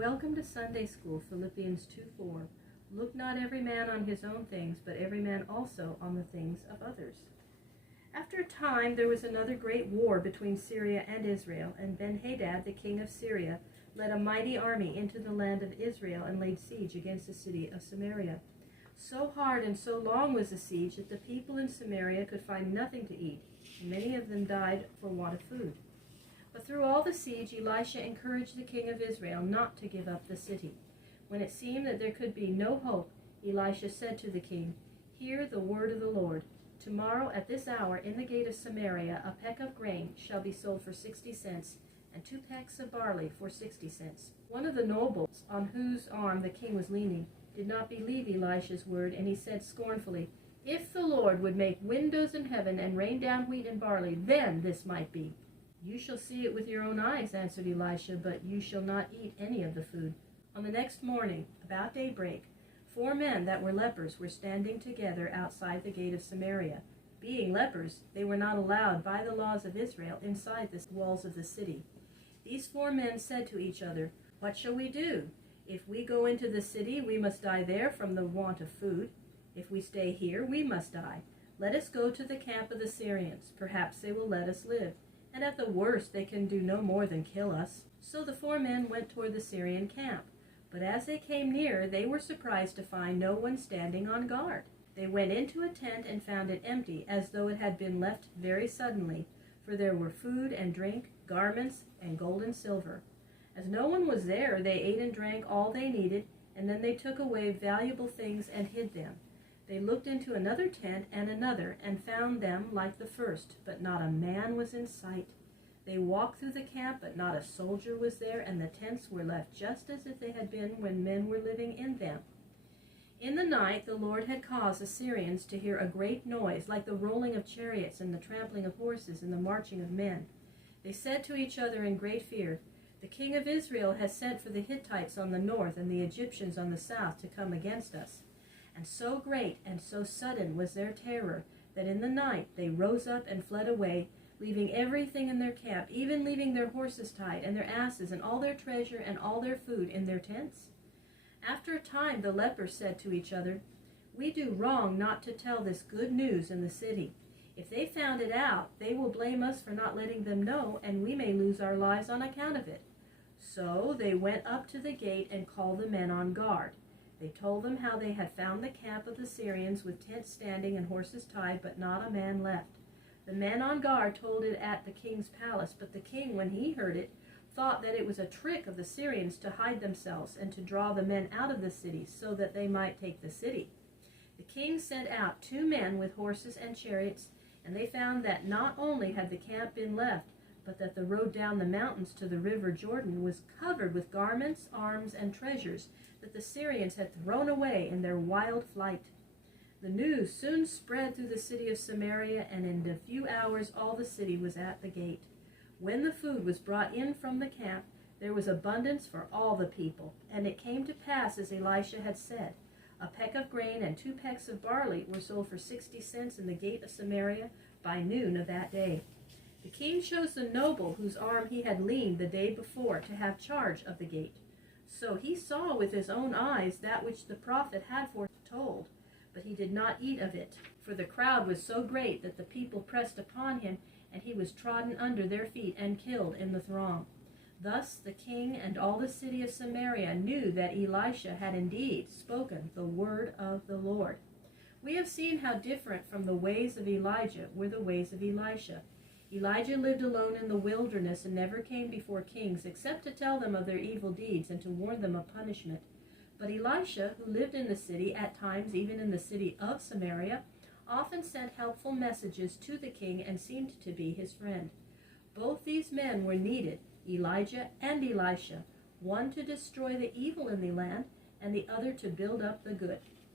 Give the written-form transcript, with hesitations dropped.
Welcome to Sunday School, Philippians 2:4. Look not every man on his own things, but every man also on the things of others. After a time there was another great war between Syria and Israel, and Ben-Hadad, the king of Syria, led a mighty army into the land of Israel and laid siege against the city of Samaria. So hard and so long was the siege that the people in Samaria could find nothing to eat, and many of them died for want of food. But through all the siege, Elisha encouraged the king of Israel not to give up the city. When it seemed that there could be no hope, Elisha said to the king, "Hear the word of the Lord. Tomorrow at this hour in the gate of Samaria a peck of grain shall be sold for 60 cents, and 2 pecks of barley for 60 cents. One of the nobles, on whose arm the king was leaning, did not believe Elisha's word, and he said scornfully, "If the Lord would make windows in heaven and rain down wheat and barley, then this might be." "You shall see it with your own eyes," answered Elisha, "but you shall not eat any of the food." On the next morning, about daybreak, 4 men that were lepers were standing together outside the gate of Samaria. Being lepers, they were not allowed by the laws of Israel inside the walls of the city. These 4 men said to each other, "What shall we do? If we go into the city, we must die there from the want of food. If we stay here, we must die. Let us go to the camp of the Syrians. Perhaps they will let us live, and at the worst they can do no more than kill us." So the 4 men went toward the Syrian camp. But as they came near, they were surprised to find no one standing on guard. They went into a tent and found it empty, as though it had been left very suddenly, for there were food and drink, garments, and gold and silver. As no one was there, they ate and drank all they needed, and then they took away valuable things and hid them. They looked into another tent and another, and found them like the first, but not a man was in sight. They walked through the camp, but not a soldier was there, and the tents were left just as if they had been when men were living in them. In the night the Lord had caused the Syrians to hear a great noise, like the rolling of chariots and the trampling of horses and the marching of men. They said to each other in great fear, "The king of Israel has sent for the Hittites on the north and the Egyptians on the south to come against us." And so great and so sudden was their terror that in the night they rose up and fled away, leaving everything in their camp, even leaving their horses tied and their asses and all their treasure and all their food in their tents. After a time the lepers said to each other, "We do wrong not to tell this good news in the city. If they found it out, they will blame us for not letting them know, and we may lose our lives on account of it." So they went up to the gate and called the men on guard. They told them how they had found the camp of the Syrians with tents standing and horses tied, but not a man left. The men on guard told it at the king's palace, but the king, when he heard it, thought that it was a trick of the Syrians to hide themselves and to draw the men out of the city so that they might take the city. The king sent out 2 men with horses and chariots, and they found that not only had the camp been left, but that the road down the mountains to the river Jordan was covered with garments, arms, and treasures that the Syrians had thrown away in their wild flight. The news soon spread through the city of Samaria, and in a few hours all the city was at the gate. When the food was brought in from the camp, there was abundance for all the people, and it came to pass as Elisha had said. A peck of grain and 2 pecks of barley were sold for 60 cents in the gate of Samaria by noon of that day. The king chose the noble whose arm he had leaned the day before to have charge of the gate. So he saw with his own eyes that which the prophet had foretold, but he did not eat of it, for the crowd was so great that the people pressed upon him, and he was trodden under their feet and killed in the throng. Thus the king and all the city of Samaria knew that Elisha had indeed spoken the word of the Lord. We have seen how different from the ways of Elijah were the ways of Elisha. Elijah lived alone in the wilderness and never came before kings except to tell them of their evil deeds and to warn them of punishment. But Elisha, who lived in the city, at times even in the city of Samaria, often sent helpful messages to the king and seemed to be his friend. Both these men were needed, Elijah and Elisha, one to destroy the evil in the land and the other to build up the good.